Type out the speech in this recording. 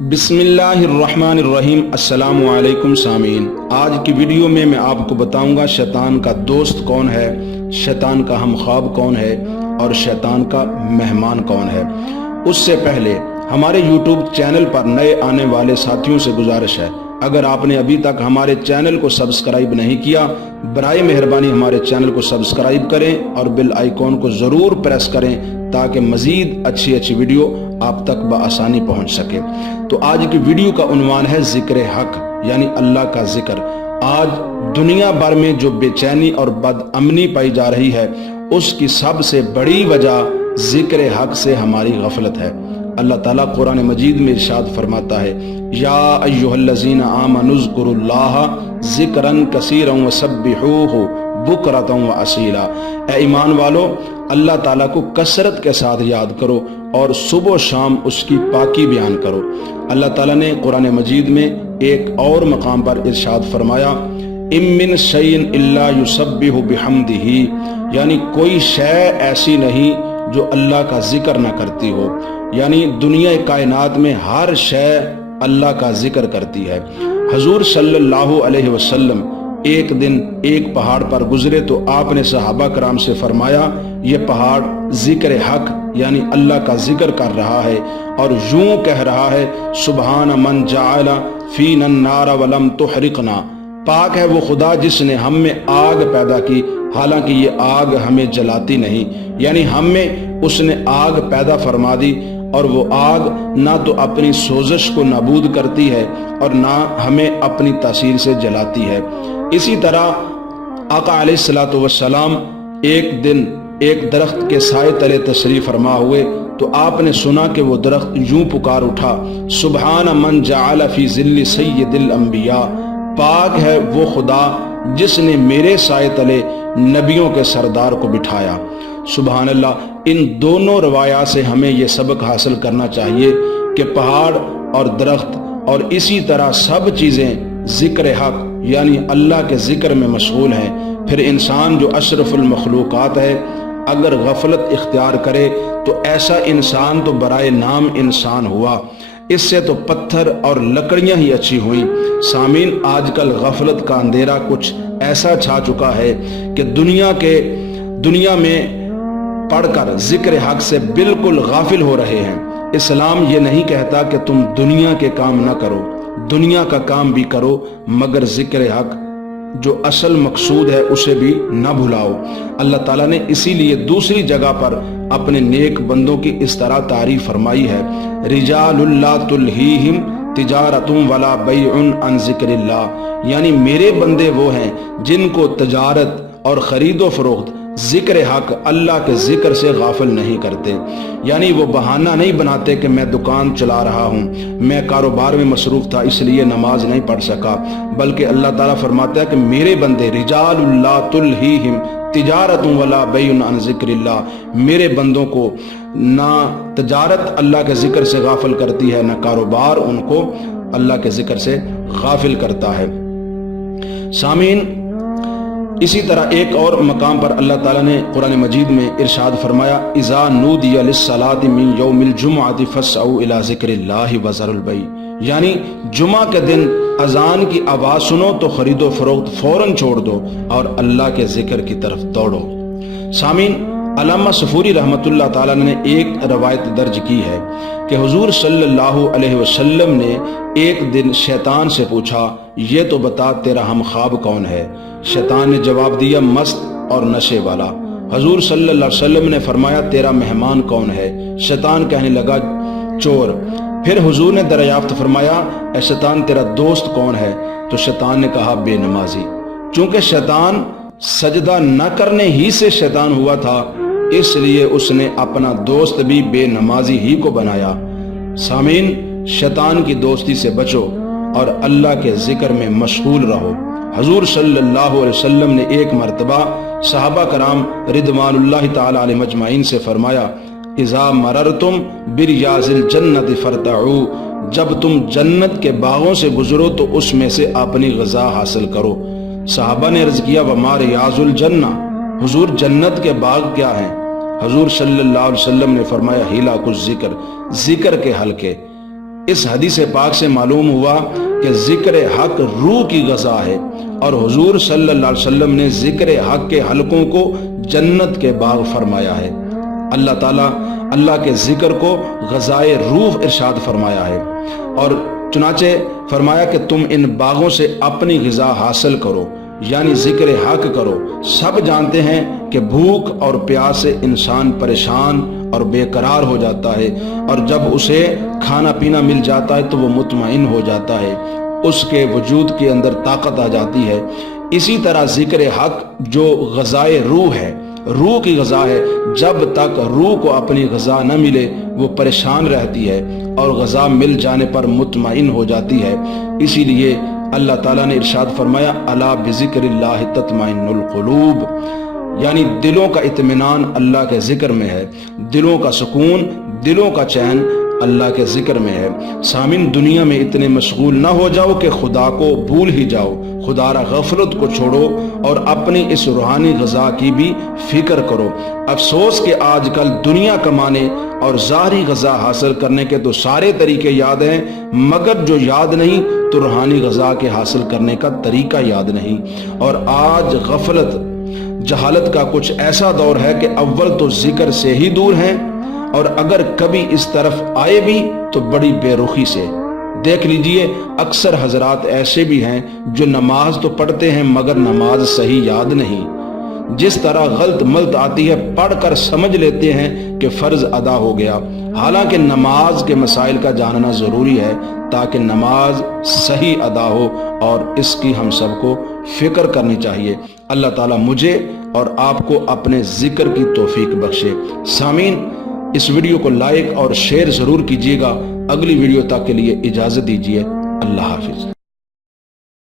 بسم اللہ الرحمن الرحیم۔ السلام علیکم سامعین، آج کی ویڈیو میں آپ کو بتاؤں گا شیطان کا دوست کون ہے، شیطان کا ہمخواب کون ہے اور شیطان کا مہمان کون ہے۔ اس سے پہلے ہمارے یوٹیوب چینل پر نئے آنے والے ساتھیوں سے گزارش ہے، اگر آپ نے ابھی تک ہمارے چینل کو سبسکرائب نہیں کیا، برائے مہربانی ہمارے چینل کو سبسکرائب کریں اور بیل آئیکن کو ضرور پریس کریں تاکہ مزید اچھی ویڈیو آپ تک بآسانی پہنچ سکے۔ تو آج کی ویڈیو کا عنوان ہے ذکر حق، یعنی اللہ کا ذکر۔ آج دنیا بھر میں جو بے چینی اور بد امنی پائی جا رہی ہے، اس کی سب سے بڑی وجہ ذکر حق سے ہماری غفلت ہے۔ اللہ تعالیٰ قرآن مجید میں ارشاد فرماتا ہے، یا ایھا الذین آمنوا اذکروا اللہ ذکرا کثیرا وسبحوہ بکرۃ واصیلا۔ اے ایمان والو، اللہ تعالیٰ کو کثرت کے ساتھ یاد کرو اور صبح و شام اس کی پاکی بیان کرو۔ اللہ تعالیٰ نے قرآن مجید میں ایک اور مقام پر ارشاد فرمایا، اِن مِّن شَیْءٍ إِلَّا یُسَبِّحُ بِحَمْدِهِ، یعنی کوئی شے ایسی نہیں جو اللہ کا ذکر نہ کرتی ہو، یعنی دنیا کائنات میں ہر شے اللہ کا ذکر کرتی ہے۔ حضور صلی اللہ علیہ وسلم ایک دن ایک پہاڑ پر گزرے تو آپ نے صحابہ کرام سے فرمایا، یہ پہاڑ ذکر حق یعنی اللہ کا ذکر کر رہا ہے اور یوں کہہ رہا ہے، سبحان من جعل فینا النار ولم تحرقنا، پاک ہے وہ خدا جس نے ہم میں آگ پیدا کی حالانکہ یہ آگ ہمیں جلاتی نہیں، یعنی ہم میں اس نے آگ پیدا فرما دی اور وہ آگ نہ تو اپنی سوزش کو نابود کرتی ہے اور نہ ہمیں اپنی تاثیر سے جلاتی ہے۔ اسی طرح آقا علیہ الصلوۃ والسلام ایک دن ایک درخت کے سائے تلے تشریف فرما ہوئے تو آپ نے سنا کہ وہ درخت یوں پکار اٹھا، سبحان من جعل فی ظل سید الانبیاء، پاک ہے وہ خدا جس نے میرے سائے تلے نبیوں کے سردار کو بٹھایا۔ سبحان اللہ۔ ان دونوں روایات سے ہمیں یہ سبق حاصل کرنا چاہیے کہ پہاڑ اور درخت اور اسی طرح سب چیزیں ذکر حق یعنی اللہ کے ذکر میں مشغول ہیں۔ پھر انسان جو اشرف المخلوقات ہے، اگر غفلت اختیار کرے تو ایسا انسان تو برائے نام انسان ہوا، اس سے تو پتھر اور لکڑیاں ہی اچھی ہوئیں۔ سامعین، آج کل غفلت کا اندھیرا کچھ ایسا چھا چکا ہے کہ دنیا میں پڑھ کر ذکر حق سے بالکل غافل ہو رہے ہیں۔ اسلام یہ نہیں کہتا کہ تم دنیا کے کام نہ کرو، دنیا کا کام بھی کرو، مگر ذکر حق جو اصل مقصود ہے اسے بھی نہ بھلاؤ۔ اللہ تعالیٰ نے اسی لیے دوسری جگہ پر اپنے نیک بندوں کی اس طرح تعریف فرمائی ہے، رجال لا تلہیہم تجارت ولا بیع عن ذکر اللہ، یعنی میرے بندے وہ ہیں جن کو تجارت اور خرید و فروخت ذکر حق اللہ کے ذکر سے غافل نہیں کرتے، یعنی وہ بہانہ نہیں بناتے کہ میں دکان چلا رہا ہوں، میں کاروبار میں مصروف تھا اس لیے نماز نہیں پڑھ سکا، بلکہ اللہ تعالیٰ فرماتا ہے کہ میرے بندے رجال لا تلہیہم تجارت ولا بیع عن ذکر اللہ، میرے بندوں کو نہ تجارت اللہ کے ذکر سے غافل کرتی ہے، نہ کاروبار ان کو اللہ کے ذکر سے غافل کرتا ہے۔ سامعین، اسی طرح ایک اور مقام پر اللہ تعالیٰ نے قرآن مجید میں ارشاد فرمایا، اذا نودی للصلاۃ من یوم الجمعۃ فاسعوا الی ذکر اللہ وذروا البیع، یعنی جمعہ کے دن اذان کی آواز سنو تو خرید و فروخت فوراً چھوڑ دو اور اللہ کے ذکر کی طرف دوڑو۔ سامعین، علامہ صفوری رحمۃ اللہ تعالیٰ نے ایک روایت درج کی ہے کہ حضور صلی اللہ علیہ وسلم نے ایک دن شیطان سے پوچھا، یہ تو بتا تیرا ہمخواب کون ہے؟ شیطان نے جواب دیا، مست اور نشے والا۔ حضور صلی اللہ علیہ وسلم نے فرمایا، تیرا مہمان کون ہے؟ شیطان کہنے لگا، چور۔ پھر حضور نے دریافت فرمایا، اے شیطان تیرا دوست کون ہے؟ تو شیطان نے کہا، بے نمازی۔ چونکہ شیطان سجدہ نہ کرنے ہی سے شیطان ہوا تھا، اس لیے اس نے اپنا دوست بھی بے نمازی ہی کو بنایا۔ سامعین، شیطان کی دوستی سے بچو اور اللہ کے ذکر میں مشغول رہو۔ حضور صلی اللہ علیہ وسلم نے ایک مرتبہ صحابہ کرام رضوان اللہ تعالی علیہ مجمعین سے فرمایا، اذا مررتم بریاض الجنت فرتعوا، جب تم جنت کے باغوں سے گزرو تو اس میں سے اپنی غذا حاصل کرو۔ صحابہ نے عرض کیا، وما ریاض الجنہ، حضور جنت کے باغ کیا ہیں؟ حضور صلی اللہ علیہ وسلم نے فرمایا، ہیلا کچھ ذکر کے حلقے۔ اس حدیث پاک سے معلوم ہوا کہ ذکر حق روح کی غذا ہے، اور حضور صلی اللہ علیہ وسلم نے ذکر حق کے حلقوں کو جنت کے باغ فرمایا ہے۔ اللہ تعالیٰ اللہ کے ذکر کو غذائے روح ارشاد فرمایا ہے، اور چنانچہ فرمایا کہ تم ان باغوں سے اپنی غذا حاصل کرو، یعنی ذکر حق کرو۔ سب جانتے ہیں کہ بھوک اور پیاس سے انسان پریشان اور بے قرار ہو جاتا ہے، اور جب اسے کھانا پینا مل جاتا ہے تو وہ مطمئن ہو جاتا ہے، اس کے وجود کے اندر طاقت آ جاتی ہے۔ اسی طرح ذکر حق جو غذائے روح ہے، روح کی غذا ہے، جب تک روح کو اپنی غذا نہ ملے وہ پریشان رہتی ہے، اور غذا مل جانے پر مطمئن ہو جاتی ہے۔ اسی لیے اللہ تعالیٰ نے ارشاد فرمایا الا بذکر اللہ تطمئن القلوب، یعنی دلوں کا اطمینان اللہ کے ذکر میں ہے، دلوں کا سکون، دلوں کا چین اللہ کے ذکر میں ہے۔ سامعین، دنیا میں اتنے مشغول نہ ہو جاؤ کہ خدا کو بھول ہی جاؤ، خدا را غفلت کو چھوڑو اور اپنی اس روحانی غذا کی بھی فکر کرو۔ افسوس کہ آج کل دنیا کمانے اور ظاہری غذا حاصل کرنے کے تو سارے طریقے یاد ہیں، مگر جو یاد نہیں تو روحانی غذا کے حاصل کرنے کا طریقہ یاد نہیں۔ اور آج غفلت، جہالت کا کچھ ایسا دور ہے کہ اول تو ذکر سے ہی دور ہیں، اور اگر کبھی اس طرف آئے بھی تو بڑی بے رخی سے۔ دیکھ لیجئے اکثر حضرات ایسے بھی ہیں جو نماز تو پڑھتے ہیں مگر نماز صحیح یاد نہیں، جس طرح غلط ملط آتی ہے پڑھ کر سمجھ لیتے ہیں کہ فرض ادا ہو گیا، حالانکہ نماز کے مسائل کا جاننا ضروری ہے تاکہ نماز صحیح ادا ہو، اور اس کی ہم سب کو فکر کرنی چاہیے۔ اللہ تعالیٰ مجھے اور آپ کو اپنے ذکر کی توفیق بخشے۔ سامعین، اس ویڈیو کو لائک اور شیئر ضرور کیجیے گا۔ اگلی ویڈیو تک کے لیے اجازت دیجیے، اللہ حافظ۔